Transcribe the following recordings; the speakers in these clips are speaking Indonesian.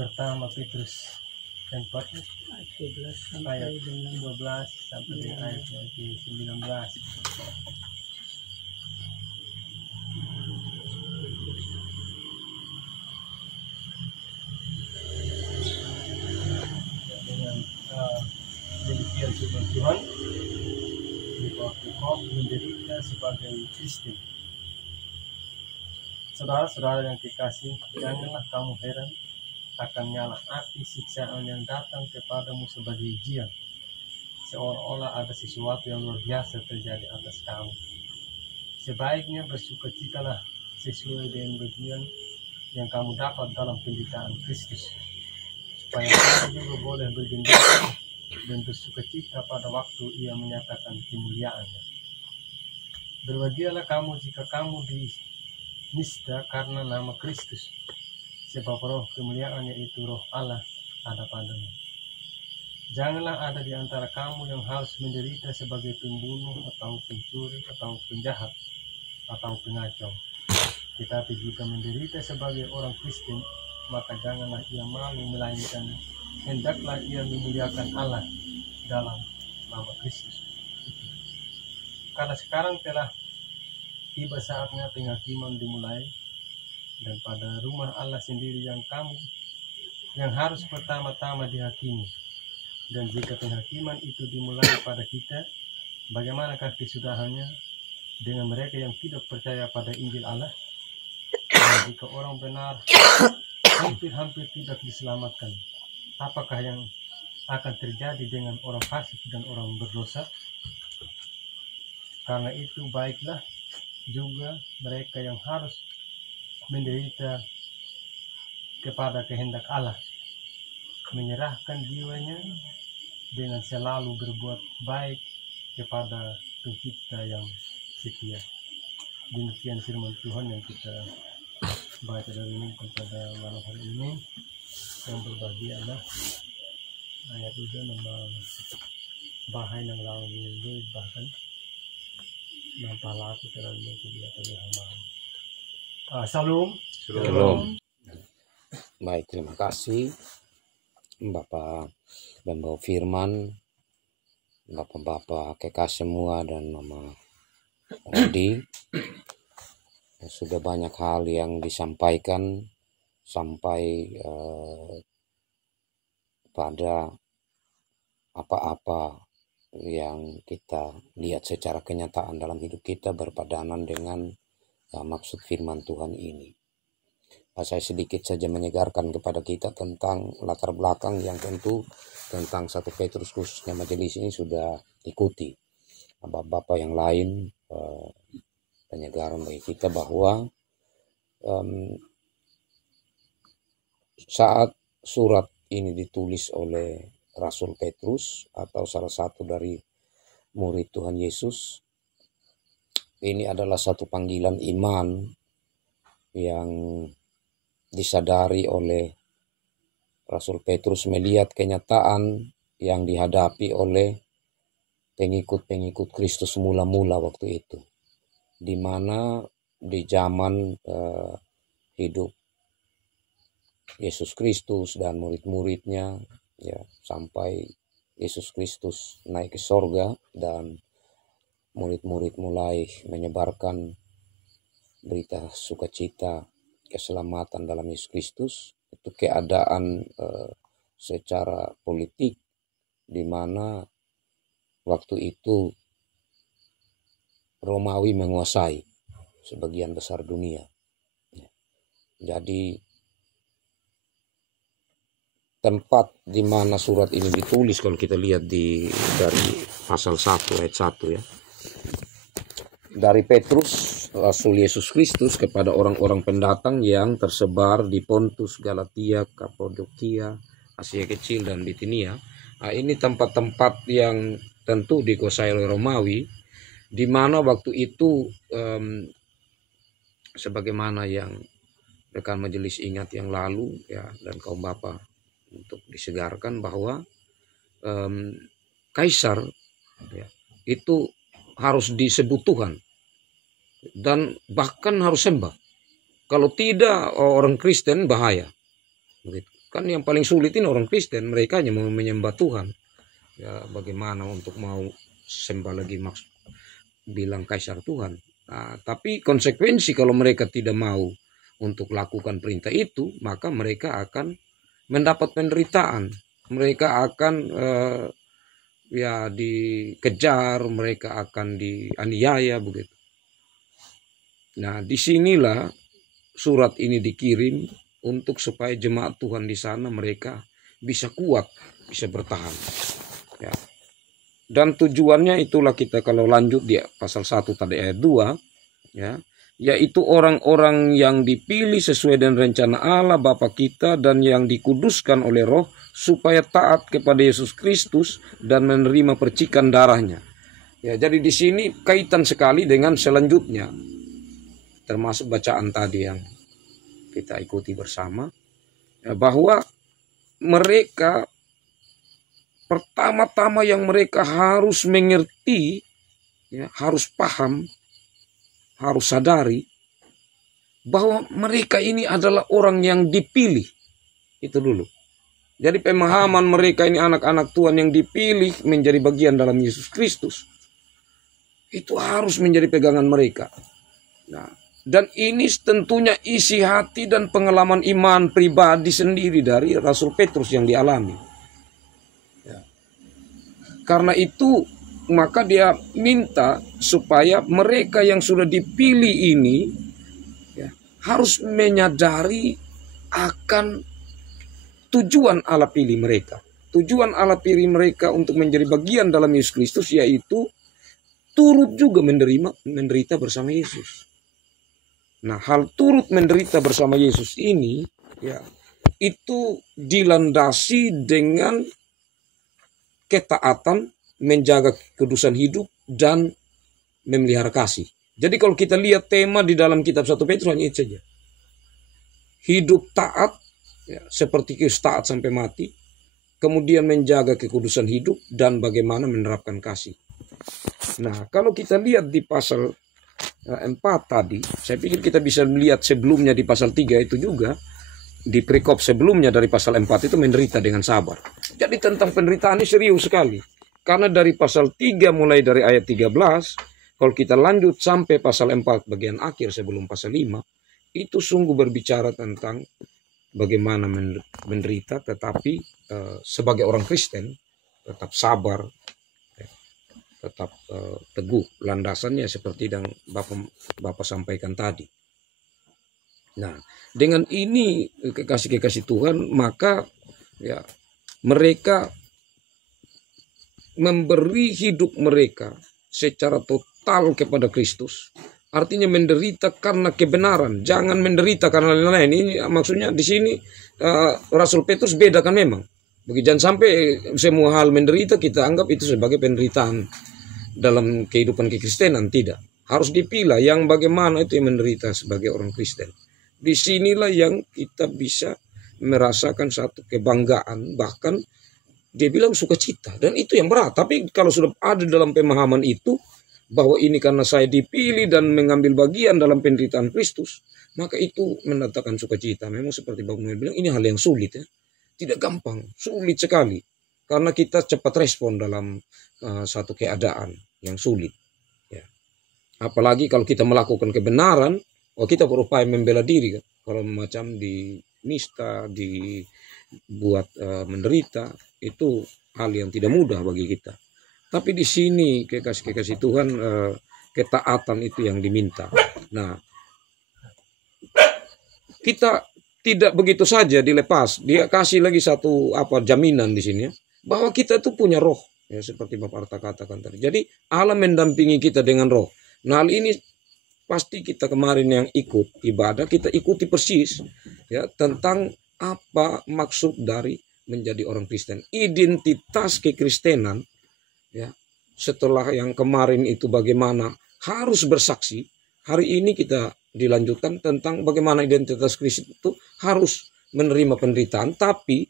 Pertama Petrus 4 ayat 12 sampai dengan ayat 19. Dengan demikian firman Tuhan, bahwa engkau menderita sebagai Kristen. Saudara-saudara yang dikasih, janganlah kamu heran akan nyala api siksaan yang datang kepadamu sebagai ujian, seolah-olah ada sesuatu yang luar biasa terjadi atas kamu. Sebaiknya bersukacitalah sesuai dengan bagian yang kamu dapat dalam penderitaan Kristus, supaya kamu juga boleh bergembira dan bersukacita pada waktu Ia menyatakan kemuliaannya. Berbahagialah kamu jika kamu dinista karena nama Kristus, sebab roh kemuliaan yaitu roh Allah ada padamu. Janganlah ada di antara kamu yang harus menderita sebagai pembunuh atau pencuri atau penjahat atau pengacau. Tetapi jika menderita sebagai orang Kristen, maka janganlah ia malu, melainkan hendaklah ia memuliakan Allah dalam nama Kristus. Karena sekarang telah tiba saatnya penghakiman dimulai, dan pada rumah Allah sendiri yang harus pertama-tama dihakimi. Dan jika penghakiman itu dimulai pada kita, bagaimanakah kesudahannya dengan mereka yang tidak percaya pada Injil Allah? Dan jika orang benar hampir tidak diselamatkan, apakah yang akan terjadi dengan orang fasik dan orang berdosa? Karena itu baiklah juga mereka yang harus menderita kepada kehendak Allah, menyerahkan jiwanya dengan selalu berbuat baik kepada Pencipta yang setia. Demikian firman Tuhan yang kita baca dari ini pada malam hari ini. Yang berbahagia adalah ayat itu nama bahay ng lawan nilo bahkan nampala ko terlalu kuliah terlalu Salam. Shalom. Baik, terima kasih Bapak dan Bapak Firman, Bapak-bapak kekasih semua, dan Mama Adi. Sudah banyak hal yang disampaikan sampai pada apa-apa yang kita lihat secara kenyataan dalam hidup kita berpadanan dengan maksud firman Tuhan ini. Saya sedikit saja menyegarkan kepada kita tentang latar belakang yang tentu tentang 1 Petrus khususnya majelis ini sudah ikuti. Bapak-bapak yang lain penyegaran bagi kita bahwa saat surat ini ditulis oleh Rasul Petrus atau salah satu dari murid Tuhan Yesus, ini adalah satu panggilan iman yang disadari oleh Rasul Petrus melihat kenyataan yang dihadapi oleh pengikut-pengikut Kristus mula-mula waktu itu, di mana di zaman hidup Yesus Kristus dan murid-muridnya, ya, sampai Yesus Kristus naik ke sorga dan murid-murid mulai menyebarkan berita sukacita keselamatan dalam Yesus Kristus. Itu keadaan secara politik di mana waktu itu Romawi menguasai sebagian besar dunia. Jadi tempat di mana surat ini ditulis, kalau kita lihat dari pasal 1 ayat 1 ya. Dari Petrus, Rasul Yesus Kristus, kepada orang-orang pendatang yang tersebar di Pontus, Galatia, Kapadokia, Asia Kecil, dan Bitinia. Nah, ini tempat-tempat yang tentu dikuasai oleh Romawi, di mana waktu itu sebagaimana yang rekan majelis ingat yang lalu ya, dan kaum bapak untuk disegarkan bahwa kaisar ya, itu harus disebut Tuhan dan bahkan harus sembah. Kalau tidak orang Kristen bahaya. Begitu. Kan yang paling sulit ini orang Kristen, mereka hanya mau menyembah Tuhan. Ya, bagaimana untuk mau sembah lagi maksud bilang kaisar Tuhan. Nah, tapi konsekuensi kalau mereka tidak mau untuk lakukan perintah itu, maka mereka akan mendapat penderitaan. Mereka akan ya dikejar, mereka akan dianiaya begitu. Nah, disinilah surat ini dikirim untuk supaya jemaat Tuhan di sana mereka bisa kuat, bisa bertahan. Ya. Dan tujuannya itulah kita kalau lanjut di pasal 1 tadi ayat 2, ya, yaitu orang-orang yang dipilih sesuai dengan rencana Allah Bapa kita dan yang dikuduskan oleh Roh supaya taat kepada Yesus Kristus dan menerima percikan darahnya. Ya, jadi di sini kaitan sekali dengan selanjutnya, termasuk bacaan tadi yang kita ikuti bersama, ya, bahwa mereka pertama-tama yang mereka harus mengerti, ya, harus paham, harus sadari bahwa mereka ini adalah orang yang dipilih. Itu dulu. Jadi pemahaman mereka ini anak-anak Tuhan yang dipilih menjadi bagian dalam Yesus Kristus. Itu harus menjadi pegangan mereka. Nah, dan ini tentunya isi hati dan pengalaman iman pribadi sendiri dari Rasul Petrus yang dialami. Karena itu maka dia minta supaya mereka yang sudah dipilih ini, ya, harus menyadari akan tujuan Allah pilih mereka. Tujuan Allah pilih mereka untuk menjadi bagian dalam Yesus Kristus, yaitu turut juga menderita bersama Yesus. Nah, hal turut menderita bersama Yesus ini, ya, itu dilandasi dengan ketaatan, menjaga kudusan hidup, dan memelihara kasih. Jadi kalau kita lihat tema di dalam kitab 1 Petrus hanya itu saja. Hidup taat, ya, seperti Kristus taat sampai mati. Kemudian menjaga kekudusan hidup dan bagaimana menerapkan kasih. Nah, kalau kita lihat di pasal 4 tadi, saya pikir kita bisa melihat sebelumnya di pasal 3 itu juga. Di perikop sebelumnya dari pasal 4 itu menderita dengan sabar. Jadi tentang penderitaan ini serius sekali. Karena dari pasal 3 mulai dari ayat 13, kalau kita lanjut sampai pasal 4 bagian akhir sebelum pasal 5, itu sungguh berbicara tentang bagaimana menderita tetapi sebagai orang Kristen tetap sabar, tetap teguh. Landasannya seperti yang Bapak sampaikan tadi. Nah, dengan ini kekasih-kekasih Tuhan, maka ya mereka memberi hidup mereka secara total kepada Kristus. Artinya menderita karena kebenaran, jangan menderita karena lain-lain. Ini maksudnya di sini Rasul Petrus bedakan memang. Jangan sampai semua hal menderita kita anggap itu sebagai penderitaan dalam kehidupan kekristenan. Tidak. Harus dipilah yang bagaimana itu yang menderita sebagai orang Kristen. Disinilah yang kita bisa merasakan satu kebanggaan, bahkan dia bilang sukacita, dan itu yang berat. Tapi kalau sudah ada dalam pemahaman itu bahwa ini karena saya dipilih dan mengambil bagian dalam penderitaan Kristus, maka itu mendatangkan sukacita. Memang seperti Bapak Noel bilang, ini hal yang sulit, ya, tidak gampang, sulit sekali, karena kita cepat respon dalam satu keadaan yang sulit. Ya. Apalagi kalau kita melakukan kebenaran. Kita berupaya membela diri kan. Kalau macam dinista, dibuat menderita, itu hal yang tidak mudah bagi kita. Tapi di sini kekasih Tuhan, ketaatan itu yang diminta. Nah, kita tidak begitu saja dilepas. Dia kasih lagi satu jaminan di sini, ya, bahwa kita itu punya roh, ya, seperti Bapak Arta katakan tadi. Jadi Allah mendampingi kita dengan roh. Nah, hal ini pasti kita kemarin yang ikut ibadah, kita ikuti persis, ya, tentang apa maksud dari menjadi orang Kristen. Identitas kekristenan, ya, setelah yang kemarin itu bagaimana harus bersaksi, hari ini kita dilanjutkan tentang bagaimana identitas Kristen itu harus menerima penderitaan. Tapi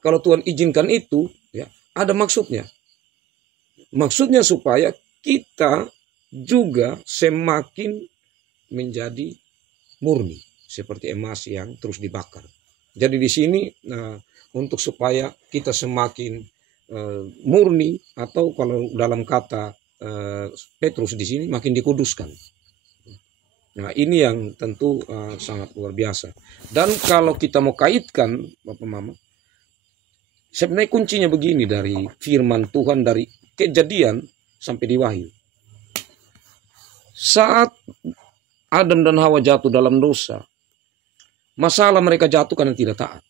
kalau Tuhan izinkan itu, ya, ada maksudnya. Maksudnya supaya kita juga semakin menjadi murni seperti emas yang terus dibakar. Jadi di sini untuk supaya kita semakin murni, atau kalau dalam kata Petrus di sini makin dikuduskan. Nah, ini yang tentu sangat luar biasa. Dan kalau kita mau kaitkan, Bapak Mama, sebenarnya kuncinya begini dari firman Tuhan dari Kejadian sampai di Wahyu. Saat Adam dan Hawa jatuh dalam dosa, masalah mereka jatuh karena tidak taat.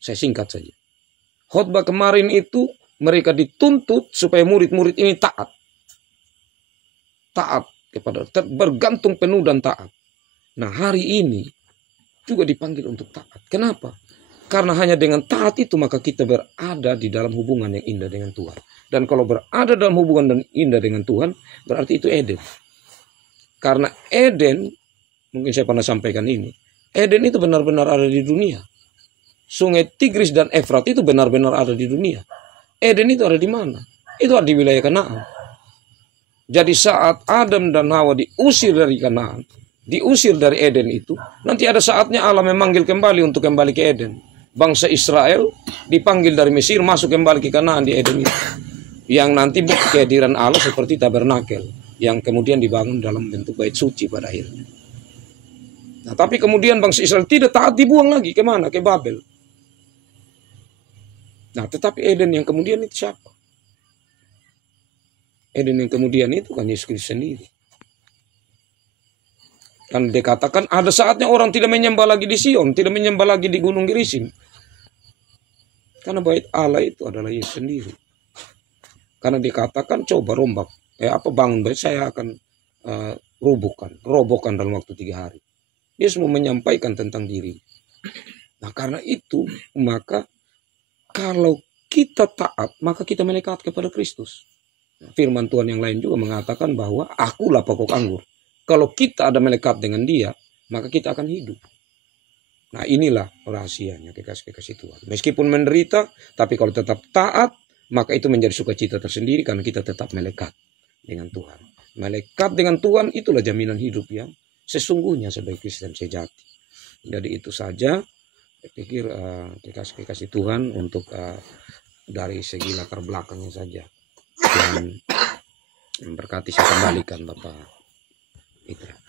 Saya singkat saja. Khotbah kemarin itu mereka dituntut supaya murid-murid ini taat. Taat kepada, bergantung penuh dan taat. Nah, hari ini juga dipanggil untuk taat. Kenapa? Karena hanya dengan taat itu maka kita berada di dalam hubungan yang indah dengan Tuhan. Dan kalau berada dalam hubungan yang indah dengan Tuhan, berarti itu Eden. Karena Eden, mungkin saya pernah sampaikan ini, Eden itu benar-benar ada di dunia. Sungai Tigris dan Efrat itu benar-benar ada di dunia. Eden itu ada di mana? Itu ada di wilayah Kanaan. Jadi saat Adam dan Hawa diusir dari Kanaan, diusir dari Eden itu, nanti ada saatnya Allah memanggil kembali untuk kembali ke Eden. Bangsa Israel dipanggil dari Mesir masuk kembali ke Kanaan di Eden itu. Yang nanti bukti kehadiran Allah seperti tabernakel yang kemudian dibangun dalam bentuk bait suci pada akhirnya. Nah, tapi kemudian bangsa Israel tidak taat, dibuang lagi kemana? Ke Babel. Nah, tetapi Eden yang kemudian itu siapa? Eden yang kemudian itu kan Yesus Kristus sendiri. Kan dikatakan ada saatnya orang tidak menyembah lagi di Sion, tidak menyembah lagi di Gunung Gerisim. Karena bait Allah itu adalah Yesus sendiri. Karena dikatakan coba rombak, bangun bait saya akan robohkan dalam waktu 3 hari. Dia semua menyampaikan tentang diri. Nah, karena itu maka kalau kita taat maka kita melekat kepada Kristus. Firman Tuhan yang lain juga mengatakan bahwa akulah pokok anggur. Kalau kita ada melekat dengan Dia, maka kita akan hidup. Nah, inilah rahasianya kekasih-kekasih Tuhan. Meskipun menderita, tapi kalau tetap taat, maka itu menjadi sukacita tersendiri karena kita tetap melekat dengan Tuhan. Melekat dengan Tuhan itulah jaminan hidup yang sesungguhnya sebagai Kristen sejati. Jadi itu saja, saya pikir kekasih-kekasih Tuhan untuk dari segi latar belakangnya saja. Dan berkati saya kembalikan Bapak Mitra.